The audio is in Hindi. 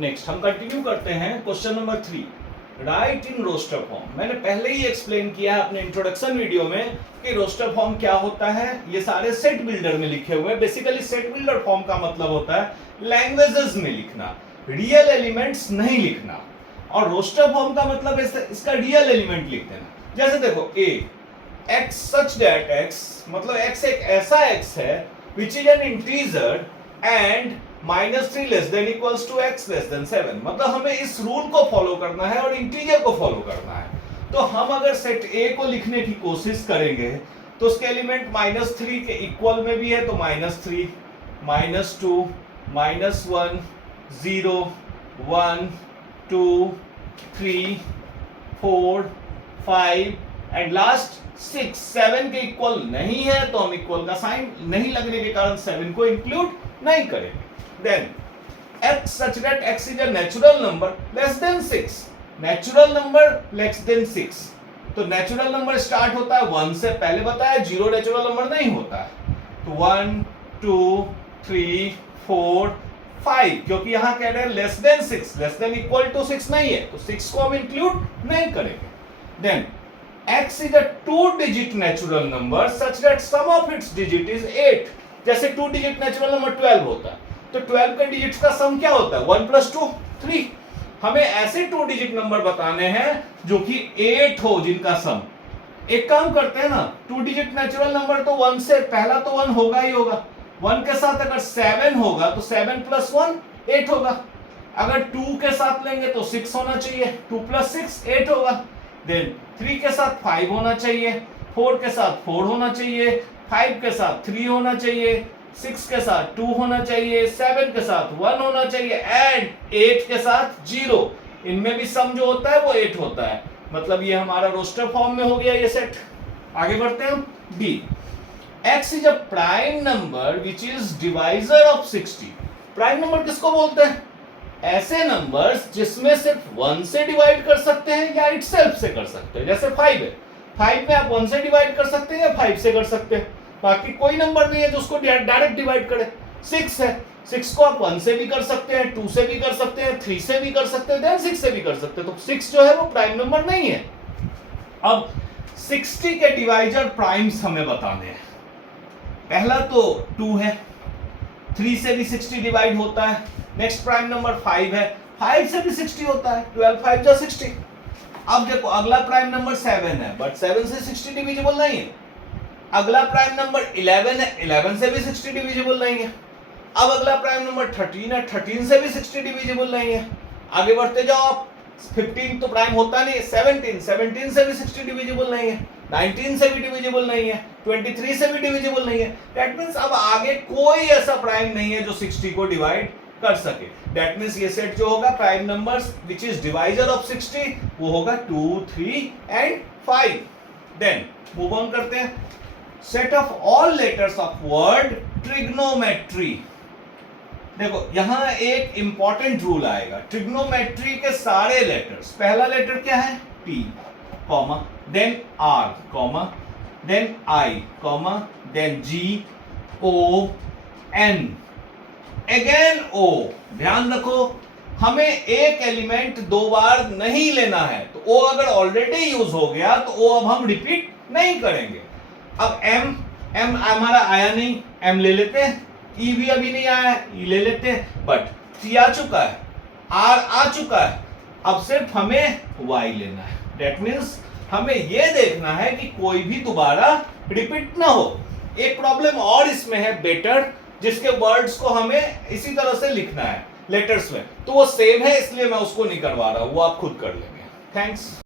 नेक्स्ट हम कंटिन्यू करते हैं question number 3, right in roster form. मैंने पहले ही एक्सप्लेन किया है अपने इंट्रोडक्शन वीडियो में कि रोस्टर फॉर्म क्या होता है। ये सारे सेट बिल्डर में लिखे हुए हैं। बेसिकली सेट बिल्डर फॉर्म का मतलब होता है लैंग्वेजेस में लिखना, रियल एलिमेंट्स नहीं लिखना। और रोस्टर फॉर्म का मतलब इसका रियल एलिमेंट लिख देना। जैसे देखो ए x such that x मतलब x एक ऐसा x है which is an integer and -3 less than equals to x less than 7। मतलब हमें इस रूल को फॉलो करना है और इंटीजर को फॉलो करना है। तो हम अगर सेट a को लिखने की कोशिश करेंगे तो उसके एलिमेंट -3 के इक्वल में भी है, तो -3, -2, -1, 0, 1, 2, 3, 4, 5 एंड लास्ट 6, 7 के इक्वल नहीं है तो हम इक्वल का साइन नहीं लगने के कारण 7 को इंक्लूड नहीं करेंगे। Then x such that x is a natural number less than 6, natural number less than 6। तो नेचुरल नंबर स्टार्ट होता है 1 से, पहले बताया 0 नेचुरल नंबर नहीं होता है। तो 1, 2, 3, 4, 5, क्योंकि यहां कह रहे हैं less than 6, less than equal to 6 नहीं है तो 6 को हम इंक्लूड नहीं करेंगे। Then x is a 2-digit natural number such that sum of its digit is 8। जैसे 2-digit natural number 12 होता है तो 12 के डिजिट्स का सम क्या होता है 1 + 2 3। हमें ऐसे 2-digit नंबर बताने हैं जो कि 8 हो, जिनका सम। एक काम करते हैं ना, 2-digit नेचुरल नंबर तो 1 से पहला तो 1 होगा ही होगा। 1 के साथ अगर 7 होगा तो 7 + 1 8 होगा। अगर 2 के साथ लेंगे तो 6 होना चाहिए, 2 + 6 8 होगा। देन 3 के साथ 5 होना चाहिए, 4 के साथ 4 होना चाहिए, 5 के साथ 3 होना चाहिए, 6 के साथ 2 होना चाहिए, 7 के साथ 1 होना चाहिए एंड 8 के साथ 0। इनमें भी सम जो होता है वो 8 होता है। मतलब ये हमारा रोस्टर फॉर्म में हो गया ये सेट। आगे बढ़ते हैं। B, x is a prime number which is divisor of 60। Prime number किसको बोलते हैं? ऐसे नंबर्स जिसमें सिर्फ 1 से डिवाइड कर सकते हैं या इटसेल्फ से कर सकते हैं। जैसे 5 है, 5 में आप 1 से डिवाइड कर सकते हैं या 5 से कर सकते हैं। बाकी कोई नंबर नहीं है जो उसको डायरेक्ट डिवाइड करे। 6 है, 6 को आप 1 से भी कर सकते हैं, 2 से भी कर सकते हैं, 3 से भी कर सकते हैं, देन 6 से भी कर सकते हैं। तो 6 जो है वो प्राइम नंबर नहीं है। अब 60 के डिवाइजर प्राइम्स हमें बताने हैं। पहला तो 2 है, 3 से भी 60 डिवाइड होता है। नेक्स्ट प्राइम नंबर 5 है, 5 से भी 60 होता है, 12 5 जा 60। अब देखो अगला प्राइम नंबर 7 है, बट 7 से 60 डिविजिबल नहीं है। अगला प्राइम नंबर 11 है, 11 से भी 60 डिविजिबल नहीं है। अब अगला प्राइम नंबर 13 है, 13 से भी 60 डिविजिबल नहीं है। आगे बढ़ते जाओ आप, 15 तो प्राइम होता नहीं है, 17, 17 से भी 60 डिविजिबल नहीं है, 19 से भी डिविजिबल नहीं है, 23 से भी डिविजिबल नहीं है। दैट मींस अब आगे कोई ऐसा प्राइम नहीं है जो 60 को डिवाइड कर सके। दैट मींस ये सेट जो होगा prime numbers which is divisor of 60 वो होगा 2, 3 एंड 5। देन मूव ऑन करते हैं। Set of all letters of word trigonometry. देखो यहां एक इंपॉर्टेंट रूल आएगा। ट्रिग्नोमेट्री के सारे लेटर्स, पहला लेटर क्या है T, comma, then R, comma, then I, comma, then G, O, N, again O। ध्यान रखो हमें एक एलिमेंट 2 बार नहीं लेना है। तो O अगर ऑलरेडी यूज हो गया तो O अब हम रिपीट नहीं करेंगे। अब M हमारा आया नहीं, M ले लेते हैं। E भी अभी नहीं आया है, E ले लेते हैं। बट C आ चुका है, R आ चुका है, अब सिर्फ हमें Y लेना है। दैट मीन्स हमें यह देखना है कि कोई भी दोबारा रिपीट ना हो। एक प्रॉब्लम और इसमें है बेटर, जिसके वर्ड्स को हमें इसी तरह से लिखना है लेटर्स में, तो वो सेम है इसलिए मैं उसको नहीं करवा रहा हूं, वो आप खुद कर लेंगे। थैंक्स।